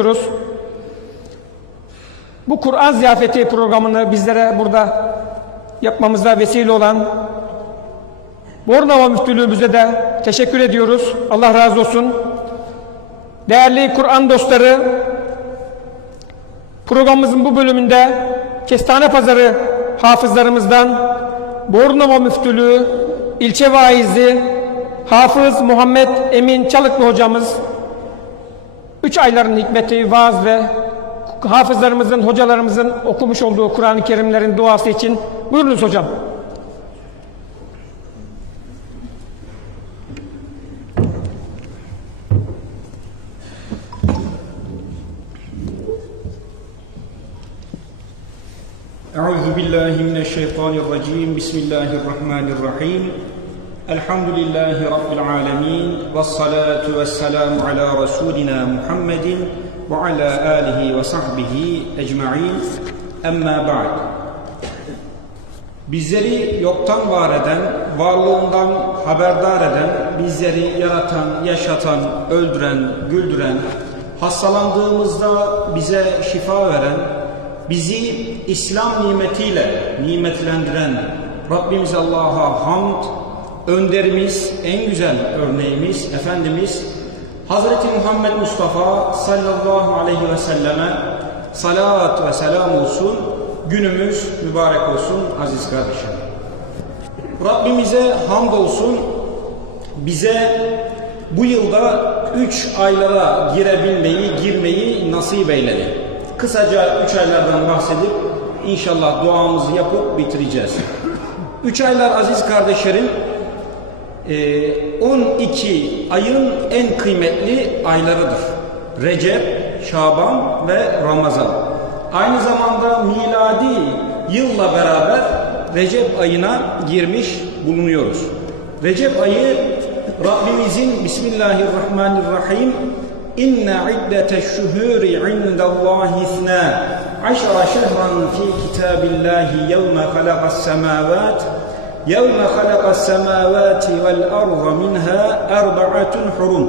ediyoruz. Bu Kur'an ziyafeti programını bizlere burada yapmamızda vesile olan Bornova Müftülüğümüze de teşekkür ediyoruz. Allah razı olsun. Değerli Kur'an dostları, programımızın bu bölümünde Kestane Pazarı hafızlarımızdan Bornova Müftülüğü ilçe vaizi Hafız Muhammed Emin Çalıklı hocamız Üç ayların hikmeti, vaaz ve hafızlarımızın, hocalarımızın okumuş olduğu Kur'an-ı Kerimlerin duası için buyurunuz hocam. Euzu billahi mineşşeytanirracim. Bismillahirrahmanirrahim. الحمد لله رب العالمين والصلاة والسلام على رسولنا محمد وعلى آله وصحبه أجمعين أما بعد Bizleri yoktan var eden, varlığından haberdar eden, bizleri yaratan, yaşatan, öldüren, güldüren, hastalandığımızda bize şifa veren, bizi İslam nimetiyle nimetlendiren Rabbimiz Allah'a hamd, önderimiz, en güzel örneğimiz, Efendimiz Hazreti Muhammed Mustafa sallallahu aleyhi ve selleme salat ve selam olsun, günümüz mübarek olsun aziz kardeşim. Rabbimize hamd olsun, bize bu yılda üç aylara girebilmeyi, girmeyi nasip eyledi. Kısaca üç aylardan bahsedip inşallah duamızı yapıp bitireceğiz. Üç aylar aziz kardeşlerim, 12 ayın en kıymetli aylarıdır. Recep, Şaban ve Ramazan. Aynı zamanda miladi yılla beraber Recep ayına girmiş bulunuyoruz. Recep ayı Rabbimizin Bismillahirrahmanirrahim İnne iddete'ş-şuhuri indallahi ithna aşara şehran fi kitabillahi yevme halaqas semavat يَوْمَ خَلَقَ السَّمَاوَاتِ وَالْأَرْضَ مِنْهَا اَرْبَعَةٌ حُرُمٌ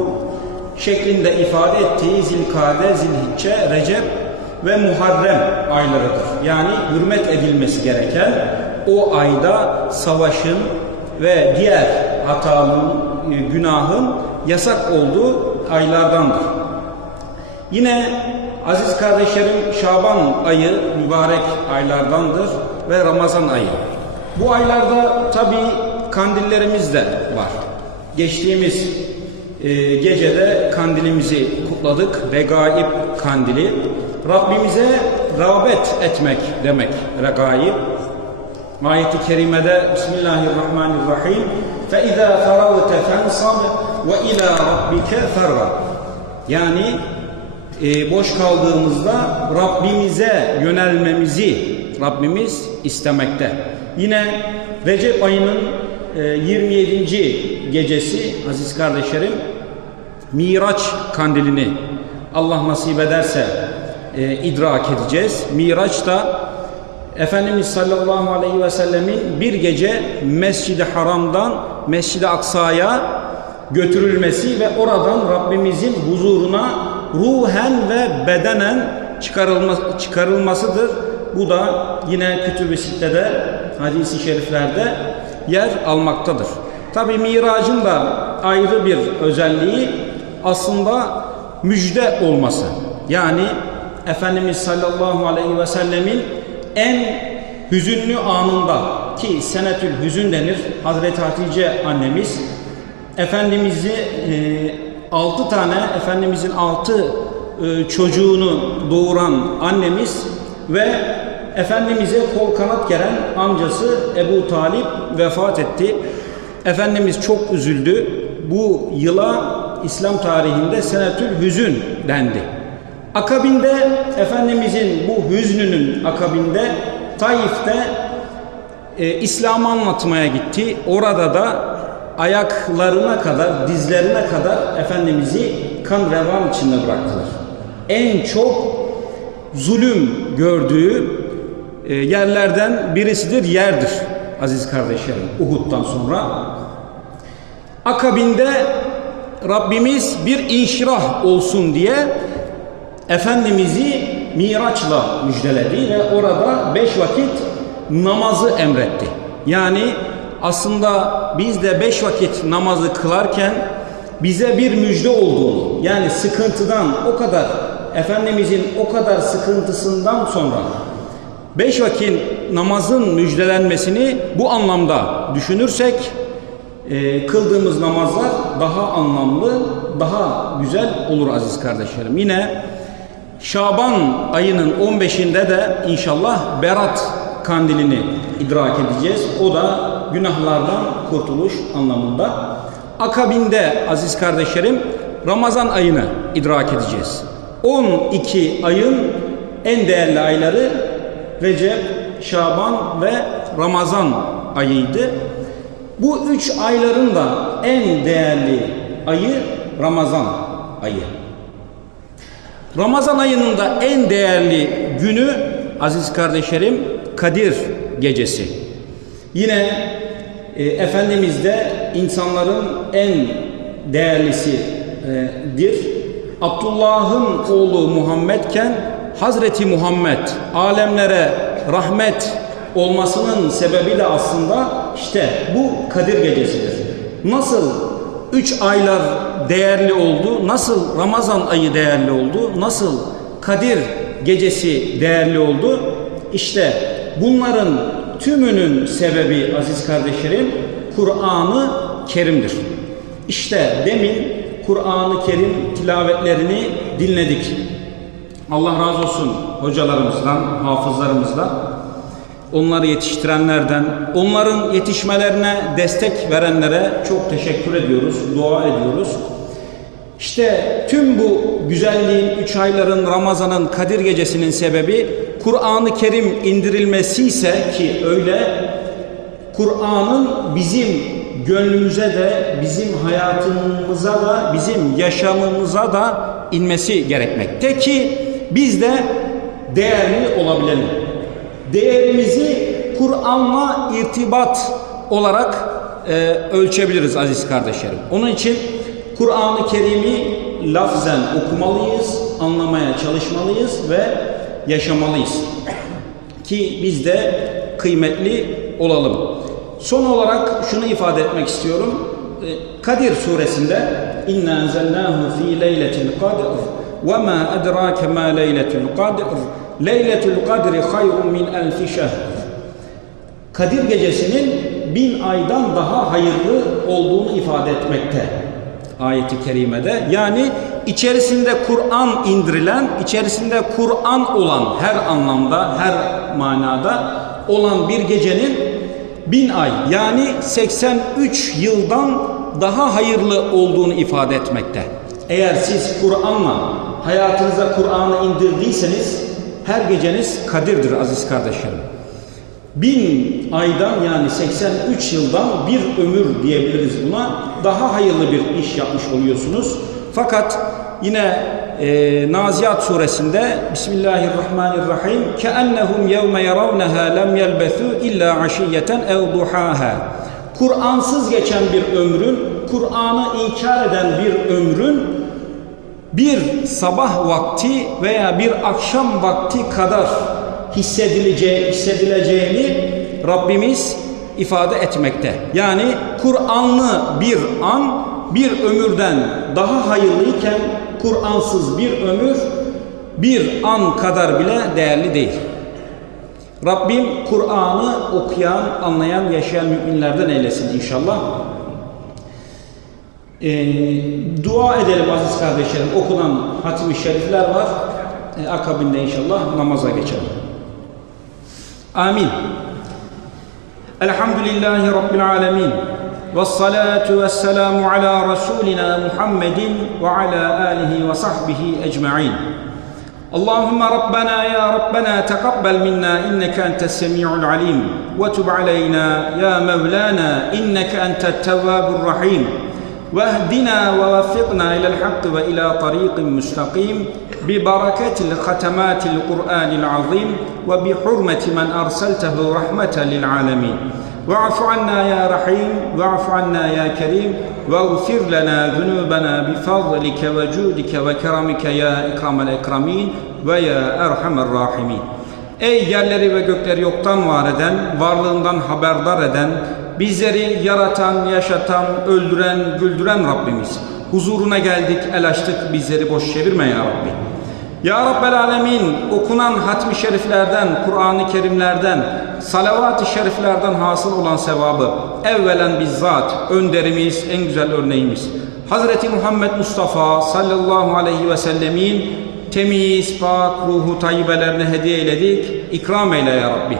şeklinde ifade ettiği Zilkade, Zilhicce, Recep ve Muharrem aylarıdır. Yani hürmet edilmesi gereken o ayda savaşın ve diğer hatanın, günahın yasak olduğu aylardandır. Yine aziz kardeşlerim Şaban ayı mübarek aylardandır ve Ramazan ayı. Bu aylarda tabi kandillerimiz de var. Geçtiğimiz e, gecede kandilimizi kutladık. Regaib kandili. Rabbimize rağbet etmek demek regaib. Ayet-i kerimede Bismillahirrahmanirrahim فَاِذَا فَرَغْتَ فَانْصَبْ وَاِلَى رَبِّكَ فَرْغَبْ Yani e, boş kaldığımızda Rabbimize yönelmemizi Rabbimiz istemekte. Yine Recep ayının e, 27. gecesi aziz kardeşlerim Miraç kandilini Allah nasip ederse e, idrak edeceğiz. Miraç da Efendimiz sallallahu aleyhi ve sellemin bir gece Mescid-i Haram'dan Mescid-i Aksa'ya götürülmesi ve oradan Rabbimizin huzuruna ruhen ve bedenen çıkarılma, çıkarılmasıdır. Bu da yine Kütüb-i Sitte'de, hadisi şeriflerde yer almaktadır. Tabi miracın da ayrı bir özelliği aslında müjde olması. Yani Efendimiz sallallahu aleyhi ve sellemin en hüzünlü anında ki senetül hüzün denir Hazreti Hatice annemiz Efendimiz'i e, altı tane Efendimizin altı e, çocuğunu doğuran annemiz ve Efendimiz'e kol kanat gelen amcası Ebu Talip vefat etti. Efendimiz çok üzüldü. Bu yıla İslam tarihinde senetül hüzün dendi. Akabinde Efendimizin bu hüznünün akabinde Taif'te e, İslam'ı anlatmaya gitti. Orada da ayaklarına kadar, dizlerine kadar Efendimiz'i kan revan içinde bıraktılar. En çok zulüm gördüğü e, yerlerden birisidir, yerdir aziz kardeşlerim Uhud'dan sonra. Akabinde Rabbimiz bir inşirah olsun diye Efendimiz'i Miraç'la müjdeledi ve orada beş vakit namazı emretti. Yani aslında biz de beş vakit namazı kılarken bize bir müjde olduğunu yani sıkıntıdan o kadar Efendimizin o kadar sıkıntısından sonra beş vakit namazın müjdelenmesini bu anlamda düşünürsek e, kıldığımız namazlar daha anlamlı, daha güzel olur aziz kardeşlerim. Yine Şaban ayının 15'inde de inşallah Berat kandilini idrak edeceğiz. O da günahlardan kurtuluş anlamında. Akabinde aziz kardeşlerim Ramazan ayını idrak edeceğiz. 12 ayın en değerli ayları Recep, Şaban ve Ramazan ayıydı. Bu üç ayların da en değerli ayı Ramazan ayı. Ramazan ayının da en değerli günü aziz kardeşlerim Kadir gecesi. Yine e, Efendimiz de insanların en değerlisidir. Abdullah'ın oğlu Muhammedken Hazreti Muhammed alemlere rahmet olmasının sebebi de aslında işte bu Kadir gecesidir. Nasıl üç aylar değerli oldu, nasıl Ramazan ayı değerli oldu, nasıl Kadir gecesi değerli oldu? İşte bunların tümünün sebebi aziz kardeşlerim Kur'an-ı Kerim'dir. İşte demin Kur'an-ı Kerim tilavetlerini dinledik. Allah razı olsun hocalarımızdan, hafızlarımızdan, onları yetiştirenlerden, onların yetişmelerine destek verenlere çok teşekkür ediyoruz, dua ediyoruz. İşte tüm bu güzelliğin, üç ayların, Ramazan'ın, Kadir Gecesi'nin sebebi Kur'an-ı Kerim indirilmesi ise ki öyle Kur'an'ın bizim gönlümüze de, bizim hayatımıza da, bizim yaşamımıza da inmesi gerekmekte ki biz de değerli olabilelim. Değerimizi Kur'an'la irtibat olarak e, ölçebiliriz aziz kardeşlerim. Onun için Kur'an-ı Kerim'i lafzen okumalıyız, anlamaya çalışmalıyız ve yaşamalıyız. Ki biz de kıymetli olalım. Son olarak şunu ifade etmek istiyorum. E, Kadir suresinde İnna enzelnahu fi leyletil kadr ma edrake ma leyletul kadr leyletul kadri hayrun min elfi şehr Kadir gecesinin bin aydan daha hayırlı olduğunu ifade etmekte ayeti kerimede. Yani içerisinde Kur'an indirilen, içerisinde Kur'an olan her anlamda, her manada olan bir gecenin bin ay yani 83 yıldan daha hayırlı olduğunu ifade etmekte. Eğer siz Kur'an'la hayatınıza Kur'an'ı indirdiyseniz her geceniz kadirdir aziz kardeşlerim. Bin aydan yani 83 yıldan bir ömür diyebiliriz buna. Daha hayırlı bir iş yapmış oluyorsunuz. Fakat yine e, Naziat suresinde Bismillahirrahmanirrahim keennehum yevme yaravneha lem yelbethu illa aşiyeten ev duhaha Kur'ansız geçen bir ömrün, Kur'an'ı inkar eden bir ömrün bir sabah vakti veya bir akşam vakti kadar hissedileceği, hissedileceğini Rabbimiz ifade etmekte. Yani Kur'anlı bir an bir ömürden daha hayırlıyken Kur'ansız bir ömür bir an kadar bile değerli değil. Rabbim Kur'an'ı okuyan, anlayan, yaşayan müminlerden eylesin inşallah. Ee, dua edelim aziz kardeşlerim. Okunan hatim-i şerifler var. Ee, akabinde inşallah namaza geçelim. Amin. Elhamdülillahi Rabbil alemin. Vessalatu vesselamu ala Resulina Muhammedin ve ala alihi ve sahbihi ecma'in. اللهم ربنا يا ربنا تقبل منا انك انت السميع العليم وتب علينا يا مولانا انك انت التواب الرحيم واهدنا ووفقنا الى الحق والى طريق مستقيم ببركه الختمات القران العظيم وبحرمه من ارسلته رحمه للعالمين واعف عنا يا رحيم واعف عنا يا كريم واغفر لنا ذنوبنا بفضلك وجودك وكرمك يا إكرم الأكرمين ويا أرحم الراحمين Ey yerleri ve gökleri yoktan var eden, varlığından haberdar eden, bizleri yaratan, yaşatan, öldüren, güldüren Rabbimiz. Huzuruna geldik, el açtık, bizleri boş çevirme ya Rabbi. Ya Rabbel Alemin okunan hatmi şeriflerden, Kur'an-ı Kerimlerden, salavat-ı şeriflerden hasıl olan sevabı evvelen bizzat önderimiz, en güzel örneğimiz. Hazreti Muhammed Mustafa sallallahu aleyhi ve sellemin temiz, pak, ruhu tayyibelerine hediye eyledik. İkram eyle ya Rabbi.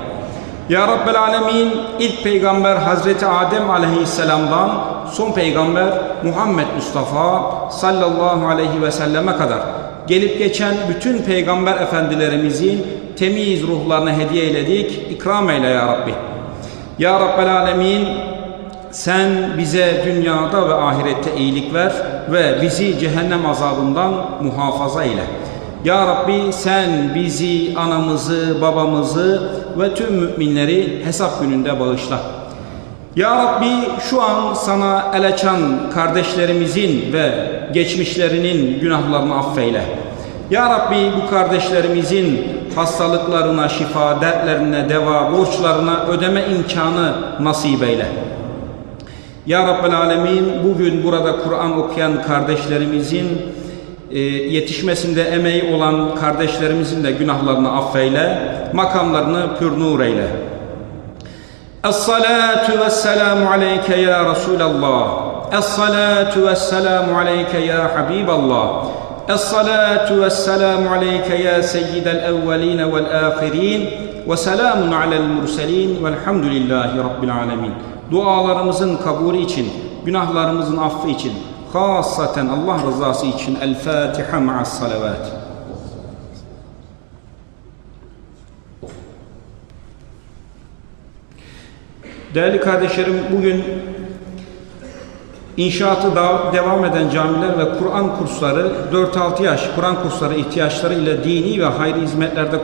Ya Rabbel Alemin ilk peygamber Hazreti Adem aleyhisselamdan son peygamber Muhammed Mustafa sallallahu aleyhi ve selleme kadar gelip geçen bütün peygamber efendilerimizin temiz ruhlarına hediye eyledik. İkram eyle ya Rabbi. Ya Rabbel Alemin sen bize dünyada ve ahirette iyilik ver ve bizi cehennem azabından muhafaza eyle. Ya Rabbi sen bizi, anamızı, babamızı ve tüm müminleri hesap gününde bağışla. Ya Rabbi şu an sana el açan kardeşlerimizin ve geçmişlerinin günahlarını affeyle. Ya Rabbi bu kardeşlerimizin hastalıklarına şifa, dertlerine deva, borçlarına ödeme imkanı nasip eyle. Ya Rabbel Alemin bugün burada Kur'an okuyan kardeşlerimizin e, yetişmesinde emeği olan kardeşlerimizin de günahlarını affeyle, makamlarını pür nur eyle. Es-salatu vesselamu aleyke ya Resulallah. Es-salatu vesselamu aleyke ya Habiballah. Es-salatu vesselamu aleyke ya seyyidel evveline vel ahirin. Ve selamun alel murselin velhamdülillahi rabbil alemin. Dualarımızın kabulü için, günahlarımızın affı için, hasaten Allah rızası için El Fatiha ma'as salavat. Değerli kardeşlerim bugün inşaatı devam eden camiler ve Kur'an kursları 4-6 yaş Kur'an kursları ihtiyaçları ile dini ve hayri hizmetlerde